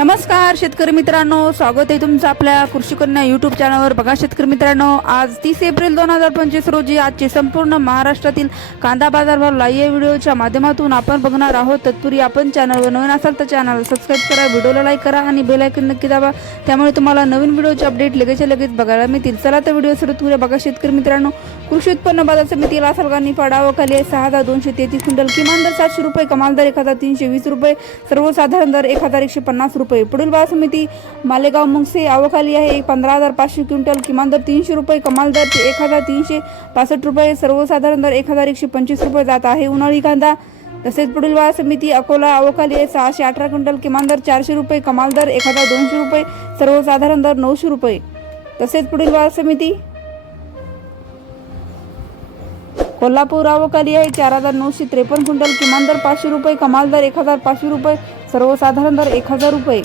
नमस्कार शेतकरी मित्रांनो. स्वागत आहे तुमचं आपल्या कृषी कन्या चॅनलवर बघा शेतकरी मित्रांनो आज तीस एप्रिल दोन हजार पंचवीस रोजी आजचे संपूर्ण महाराष्ट्रातील कांदा बाजारभाव लाईव्ह व्हिडिओच्या माध्यमातून आपण बघणार आहोत. तत्पूर्वी आपण चॅनलवर नवीन असाल तर चॅनल सबस्क्राईब करा व्हिडिओला लाईक करा आणि बेल नक्की दाबा. त्यामुळे तुम्हाला नवीन व्हिडिओचे अपडेट लगेच लगेच बघायला मिळतील. चला तर व्हिडिओ सुरू करूया. बघा शेतकरी मित्रांनो कृषी उत्पन्न बाजार समितीला सरकारने फडावं खाली आहे सहा हजार दोनशे तेहतीस क्विंटल. किमान दर सातशे रुपये कमाल दर एक हजार तीनशे वीस रुपये सर्वसाधारण दर एक हजार एकशे पन्नास रुपये. पुढील बाजार समिती मालेगाव मुंगसे आवखाली आहे. एक पंधरा हजार पाचशे क्विंटल किमान दर तीनशे रुपये कमाल दर एक हजार तीनशे पासष्ट रुपये सर्वसाधारण दर एक हजार एकशे पंचवीस रुपये जात आहे. उन्हाळी कांदा तसेच पुढील बाजार समिती अकोला अवखाली आहे. सहाशे अठरा क्विंटल किमान दर चारशे रुपये कमाल दर एक हजार दोनशे रुपये सर्वसाधारण दर नऊशे रुपये. तसेच पुढील बाजार समिती कोल्हापूर आवकाली आहे. चार हजार नऊशे त्रेपन्न क्विंटल किमान दर पाचशे रुपये कमाल दर एक हजार पाचशे रुपये सर्वसाधारण दर एक हजार रुपये.